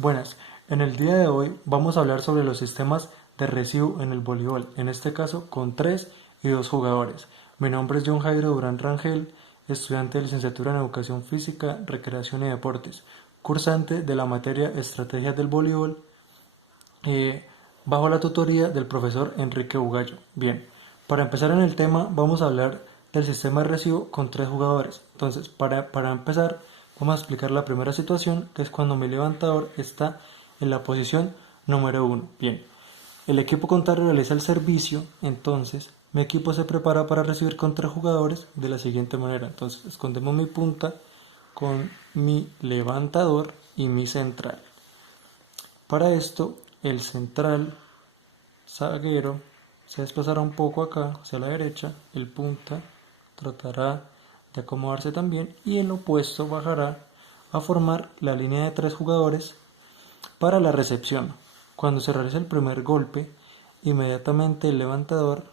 Buenas, en el día de hoy vamos a hablar sobre los sistemas de recibo en el voleibol, en este caso con 3 y 2 jugadores. Mi nombre es John Jairo Durán Rangel, estudiante de licenciatura en Educación Física, Recreación y Deportes, cursante de la materia Estrategias del Voleibol, eh, bajo la tutoría del profesor Enrique Bugallo. Bien, para empezar en el tema vamos a hablar del sistema de recibo con 3 jugadores. Entonces, para empezar, vamos a explicar la primera situación, que es cuando mi levantador está en la posición número 1. Bien, el equipo contrario realiza el servicio, entonces mi equipo se prepara para recibir con 3 jugadores de la siguiente manera. Entonces, escondemos mi punta con mi levantador y mi central. Para esto, el central zaguero se desplazará un poco acá hacia la derecha, el punta tratará de acomodarse también y el opuesto bajará a formar la línea de 3 jugadores para la recepción. Cuando se realiza el primer golpe, inmediatamente el levantador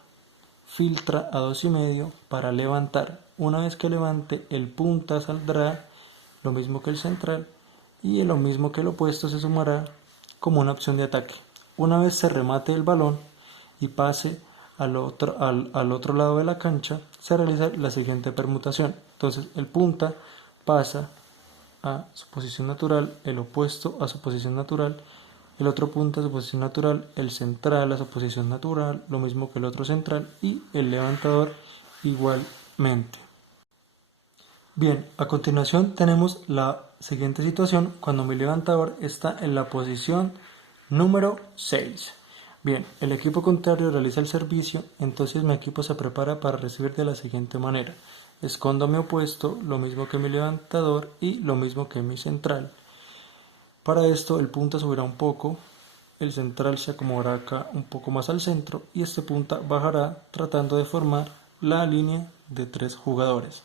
filtra a 2,5 para levantar. Una vez que levante, el punta saldrá, lo mismo que el central, y lo mismo que el opuesto se sumará como una opción de ataque. Una vez se remate el balón y pase al otro lado de la cancha, se realiza la siguiente permutación. Entonces el punta pasa a su posición natural, el opuesto a su posición natural, el otro punta a su posición natural, el central a su posición natural, lo mismo que el otro central, y el levantador igualmente. Bien, a continuación tenemos la siguiente situación cuando mi levantador está en la posición número 6. Bien, el equipo contrario realiza el servicio, entonces mi equipo se prepara para recibir de la siguiente manera. Escondo a mi opuesto, lo mismo que mi levantador y lo mismo que mi central. Para esto el punta subirá un poco, el central se acomodará acá un poco más al centro y este punta bajará tratando de formar la línea de 3 jugadores.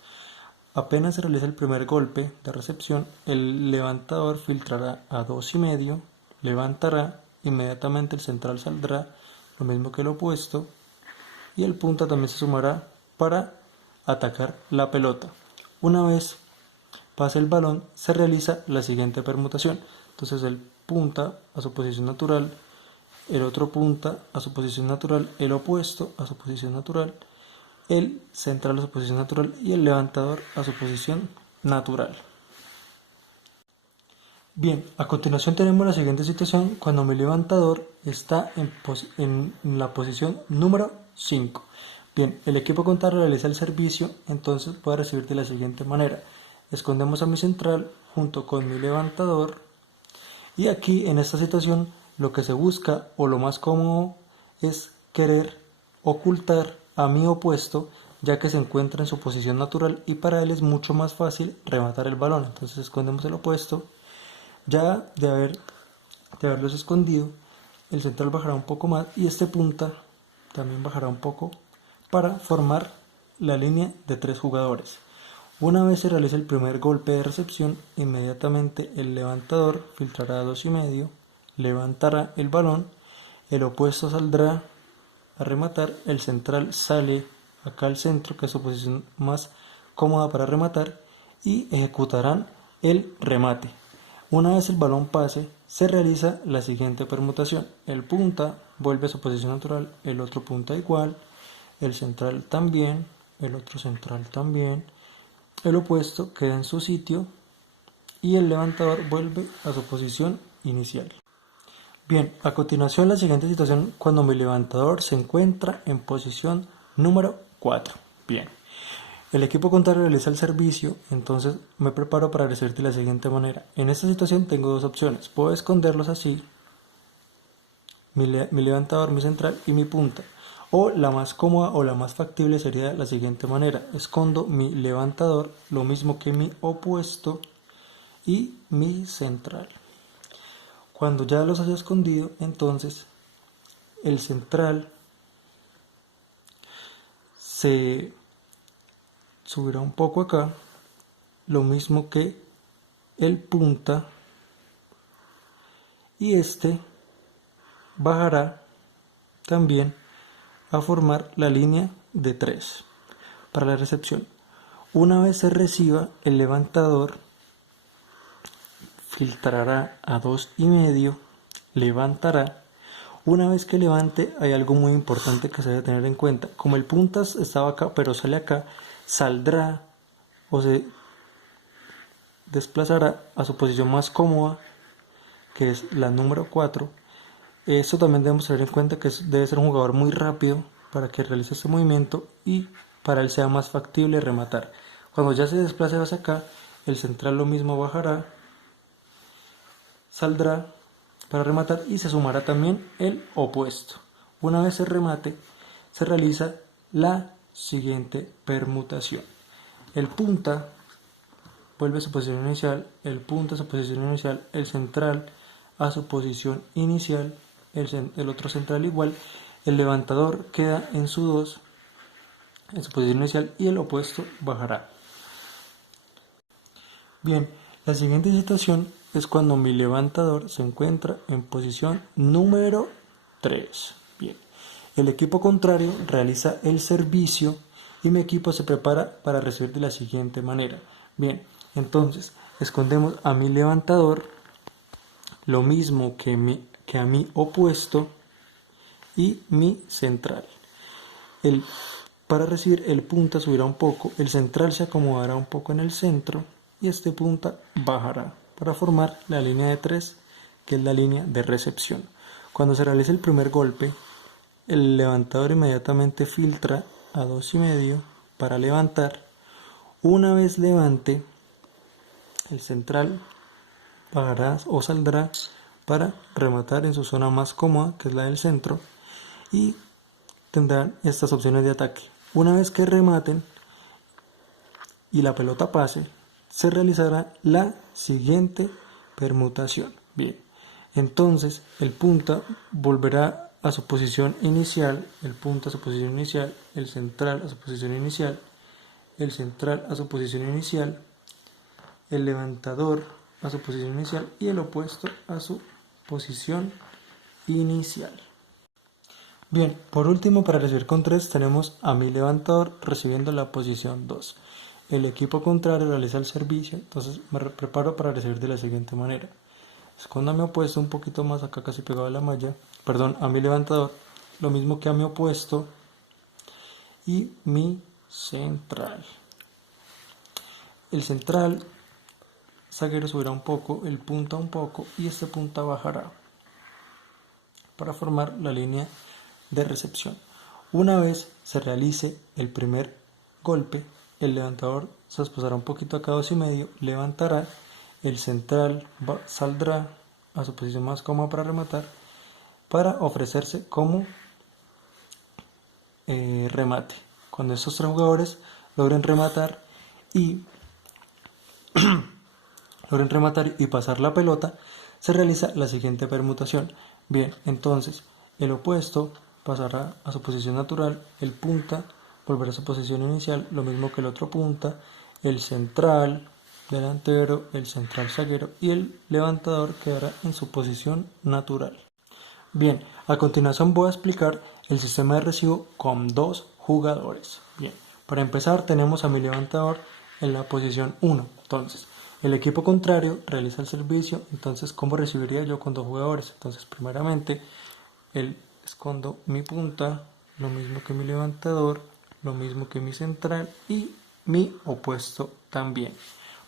Apenas se realiza el primer golpe de recepción, el levantador filtrará a 2,5, levantará, inmediatamente el central saldrá, lo mismo que el opuesto, y el punta también se sumará para atacar la pelota. Una vez pase el balón, se realiza la siguiente permutación. Entonces el punta a su posición natural, el otro punta a su posición natural, el opuesto a su posición natural, el central a su posición natural y el levantador a su posición natural. Bien, a continuación tenemos la siguiente situación cuando mi levantador está en la posición número 5. Bien, el equipo contrario realiza el servicio, entonces puede recibir de la siguiente manera. Escondemos a mi central junto con mi levantador y aquí en esta situación lo que se busca o lo más cómodo es querer ocultar a mi opuesto, ya que se encuentra en su posición natural y para él es mucho más fácil rematar el balón. Entonces escondemos el opuesto. Ya de haberlos escondido, el central bajará un poco más y este punta también bajará un poco para formar la línea de 3 jugadores. Una vez se realiza el primer golpe de recepción, inmediatamente el levantador filtrará a 2,5, levantará el balón, el opuesto saldrá a rematar, el central sale acá al centro, que es su posición más cómoda para rematar, y ejecutarán el remate. Una vez el balón pase, se realiza la siguiente permutación. El punta vuelve a su posición natural, el otro punta igual, el central también, el otro central también, el opuesto queda en su sitio y el levantador vuelve a su posición inicial. Bien, a continuación la siguiente situación cuando mi levantador se encuentra en posición número 4. Bien, el equipo contrario realiza el servicio, entonces me preparo para recibir de la siguiente manera. En esta situación tengo dos opciones, puedo esconderlos así, mi levantador, mi central y mi punta. O la más cómoda o la más factible sería de la siguiente manera. Escondo mi levantador, lo mismo que mi opuesto y mi central. Cuando ya los haya escondido, entonces el central se subirá un poco acá, lo mismo que el punta, y este bajará también a formar la línea de 3 para la recepción. Una vez se reciba, el levantador filtrará a 2,5, levantará. Una vez que levante, hay algo muy importante que se debe tener en cuenta. Como el puntas estaba acá, pero sale acá, saldrá o se desplazará a su posición más cómoda, que es la número 4. Esto también debemos tener en cuenta que debe ser un jugador muy rápido para que realice este movimiento y para él sea más factible rematar. Cuando ya se desplace hacia acá, el central lo mismo bajará, saldrá para rematar y se sumará también el opuesto. Una vez se remate, se realiza la siguiente permutación. El punta vuelve a su posición inicial, el punta a su posición inicial, el central a su posición inicial, el otro central igual, el levantador queda en su 2, en su posición inicial, y el opuesto bajará. Bien, la siguiente situación es cuando mi levantador se encuentra en posición número 3. Bien, el equipo contrario realiza el servicio y mi equipo se prepara para recibir de la siguiente manera. Bien, entonces escondemos a mi levantador, lo mismo que a mi opuesto y mi central. Para recibir, el punta subirá un poco, el central se acomodará un poco en el centro y este punta bajará para formar la línea de 3, que es la línea de recepción. Cuando se realice el primer golpe, el levantador inmediatamente filtra a 2,5 para levantar. Una vez levante, el central bajará o saldrá para rematar en su zona más cómoda, que es la del centro, y tendrán estas opciones de ataque. Una vez que rematen y la pelota pase, se realizará la siguiente permutación. Bien, entonces el punta volverá a su posición inicial, el punta a su posición inicial, el central a su posición inicial, el central a su posición inicial, el levantador a su posición inicial y el opuesto a su posición inicial. Bien, por último, para recibir con 3 tenemos a mi levantador recibiendo la posición 2. El equipo contrario realiza el servicio, entonces me preparo para recibir de la siguiente manera. Escondo a mi opuesto un poquito más acá, casi pegado a la malla, perdón, a mi levantador, lo mismo que a mi opuesto y mi central. El central zaguero subirá un poco, el punta un poco y este punta bajará para formar la línea de recepción. Una vez se realice el primer golpe, el levantador se desplazará un poquito acá 2,5, levantará, el central saldrá a su posición más cómoda para rematar, para ofrecerse como remate. Cuando estos 3 jugadores logren rematar y pasar la pelota, se realiza la siguiente permutación. Bien, entonces el opuesto pasará a su posición natural, el punta volverá a su posición inicial, lo mismo que el otro punta, el central delantero, el central zaguero y el levantador quedará en su posición natural. Bien, a continuación voy a explicar el sistema de recibo con 2 jugadores. Bien, para empezar tenemos a mi levantador en la posición 1. Entonces, el equipo contrario realiza el servicio. Entonces, ¿cómo recibiría yo con 2 jugadores? Entonces, primeramente, escondo mi punta, lo mismo que mi levantador, lo mismo que mi central y mi opuesto también.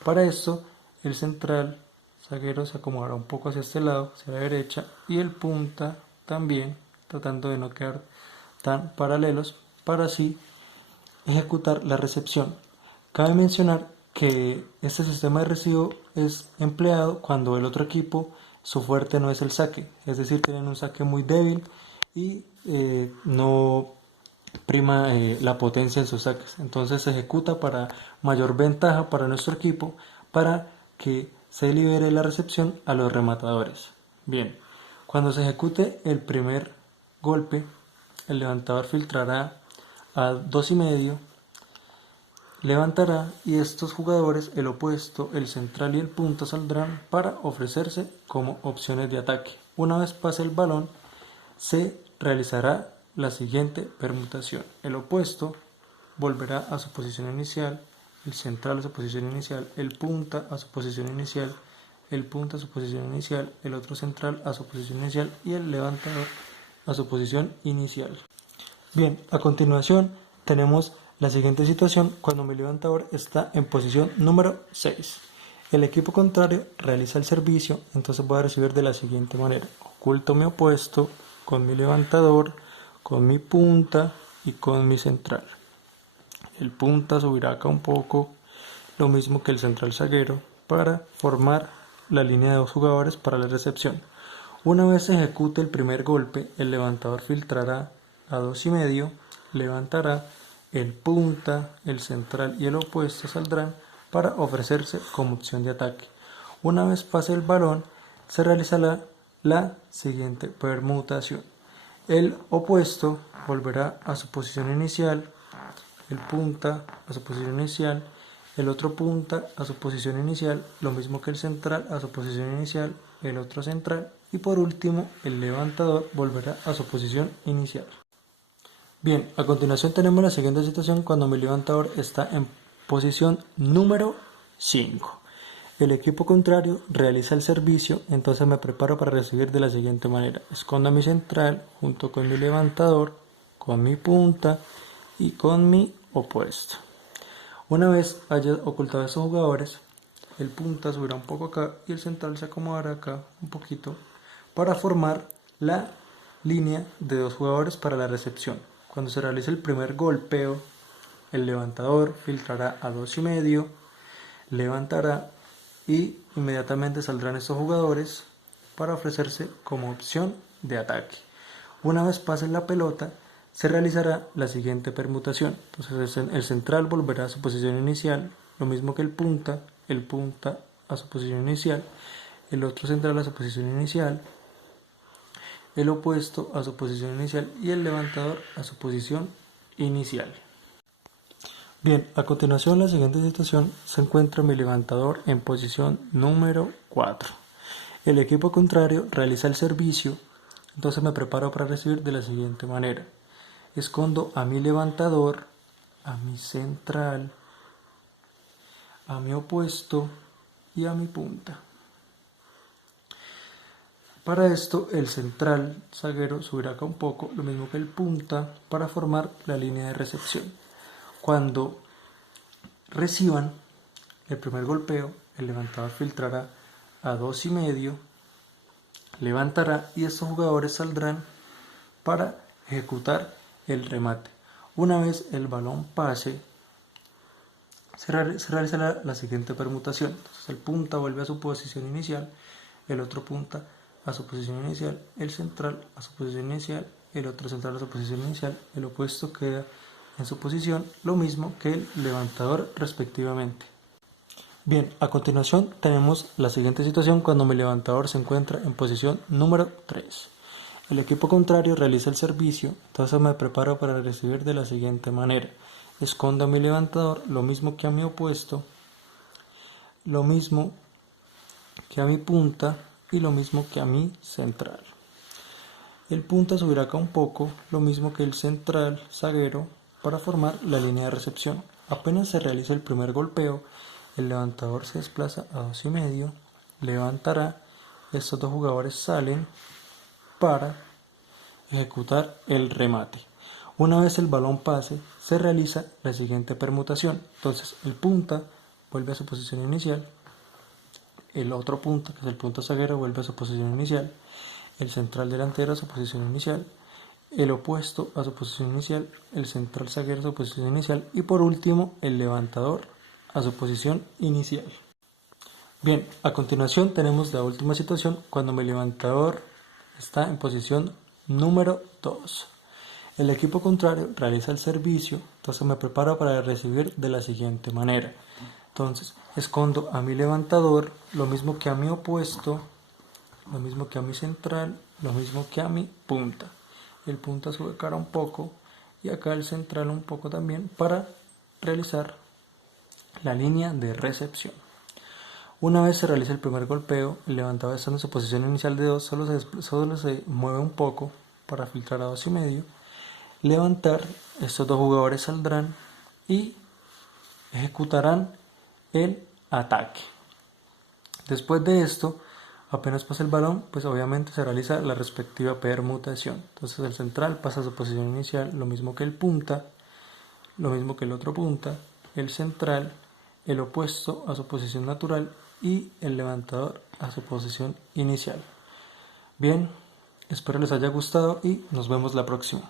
Para esto, el central zaguero se acomodará un poco hacia este lado, hacia la derecha, y el punta también, tratando de no quedar tan paralelos, para así ejecutar la recepción. Cabe mencionar que este sistema de recibo es empleado cuando el otro equipo, su fuerte no es el saque, es decir, tienen un saque muy débil y no prima la potencia en sus saques. Entonces se ejecuta para mayor ventaja para nuestro equipo, para que se libere la recepción a los rematadores. Bien, cuando se ejecute el primer golpe, el levantador filtrará a 2,5, levantará y estos jugadores, el opuesto, el central y el punta, saldrán para ofrecerse como opciones de ataque. Una vez pase el balón, se realizará la siguiente permutación. El opuesto volverá a su posición inicial, el central a su posición inicial, el punta a su posición inicial, el punta a su posición inicial, el otro central a su posición inicial y el levantador a su posición inicial. Bien, a continuación tenemos la siguiente situación cuando mi levantador está en posición número 6. El equipo contrario realiza el servicio, entonces voy a recibir de la siguiente manera. Oculto mi opuesto con mi levantador, con mi punta y con mi central. El punta subirá acá un poco, lo mismo que el central zaguero, para formar la línea de dos jugadores para la recepción. Una vez se ejecute el primer golpe, el levantador filtrará a 2,5, levantará, el punta, el central y el opuesto saldrán para ofrecerse como opción de ataque. Una vez pase el balón, se realizará la siguiente permutación. El opuesto volverá a su posición inicial, el punta a su posición inicial, el otro punta a su posición inicial, lo mismo que el central a su posición inicial, el otro central y por último el levantador volverá a su posición inicial. Bien, a continuación tenemos la siguiente situación cuando mi levantador está en posición número 5. El equipo contrario realiza el servicio, entonces me preparo para recibir de la siguiente manera. Escondo a mi central junto con mi levantador, con mi punta y con mi opuesto. Una vez haya ocultado a esos jugadores, el punta subirá un poco acá y el central se acomodará acá un poquito para formar la línea de dos jugadores para la recepción. Cuando se realice el primer golpeo, el levantador filtrará a 2,5, levantará y inmediatamente saldrán estos jugadores para ofrecerse como opción de ataque. Una vez pase la pelota, se realizará la siguiente permutación. Entonces el central volverá a su posición inicial, lo mismo que el punta a su posición inicial, el otro central a su posición inicial, el opuesto a su posición inicial y el levantador a su posición inicial. Bien, a continuación la siguiente situación se encuentra mi levantador en posición número 4. El equipo contrario realiza el servicio, entonces me preparo para recibir de la siguiente manera. Escondo a mi levantador, a mi central, a mi opuesto y a mi punta. Para esto el central zaguero subirá acá un poco, lo mismo que el punta, para formar la línea de recepción. Cuando reciban el primer golpeo, el levantador filtrará a 2,5, levantará y estos jugadores saldrán para ejecutar el remate. Una vez el balón pase, se realizará la siguiente permutación. Entonces el punta vuelve a su posición inicial, el otro punta a su posición inicial, el central a su posición inicial, el otro central a su posición inicial, el opuesto queda en su posición, lo mismo que el levantador respectivamente. Bien, a continuación tenemos la siguiente situación cuando mi levantador se encuentra en posición número 3. El equipo contrario realiza el servicio, entonces me preparo para recibir de la siguiente manera. Escondo a mi levantador, lo mismo que a mi opuesto, lo mismo que a mi punta y lo mismo que a mi central. El punta subirá acá un poco, lo mismo que el central zaguero, para formar la línea de recepción. Apenas se realiza el primer golpeo, el levantador se desplaza a 2,5, levantará, estos dos jugadores salen para ejecutar el remate. Una vez el balón pase, se realiza la siguiente permutación. Entonces el punta vuelve a su posición inicial, el otro punta, que es el punta zaguero, vuelve a su posición inicial, el central delantero a su posición inicial, el opuesto a su posición inicial, el central zaguero a su posición inicial y por último el levantador a su posición inicial. Bien, a continuación tenemos la última situación cuando mi levantador está en posición número 2. El equipo contrario realiza el servicio, entonces me preparo para recibir de la siguiente manera. Entonces, escondo a mi levantador, lo mismo que a mi opuesto, lo mismo que a mi central, lo mismo que a mi punta. El punta sube cara un poco y acá el central un poco también para realizar la línea de recepción. Una vez se realiza el primer golpeo, el levantador estando en su posición inicial de 2 solo se mueve un poco para filtrar a 2,5. Levantar, estos dos jugadores saldrán y ejecutarán el ataque. Después de esto, apenas pasa el balón, pues obviamente se realiza la respectiva permutación. Entonces el central pasa a su posición inicial, lo mismo que el punta, lo mismo que el otro punta, el central, el opuesto a su posición natural y el levantador a su posición inicial. Bien, espero les haya gustado y nos vemos la próxima.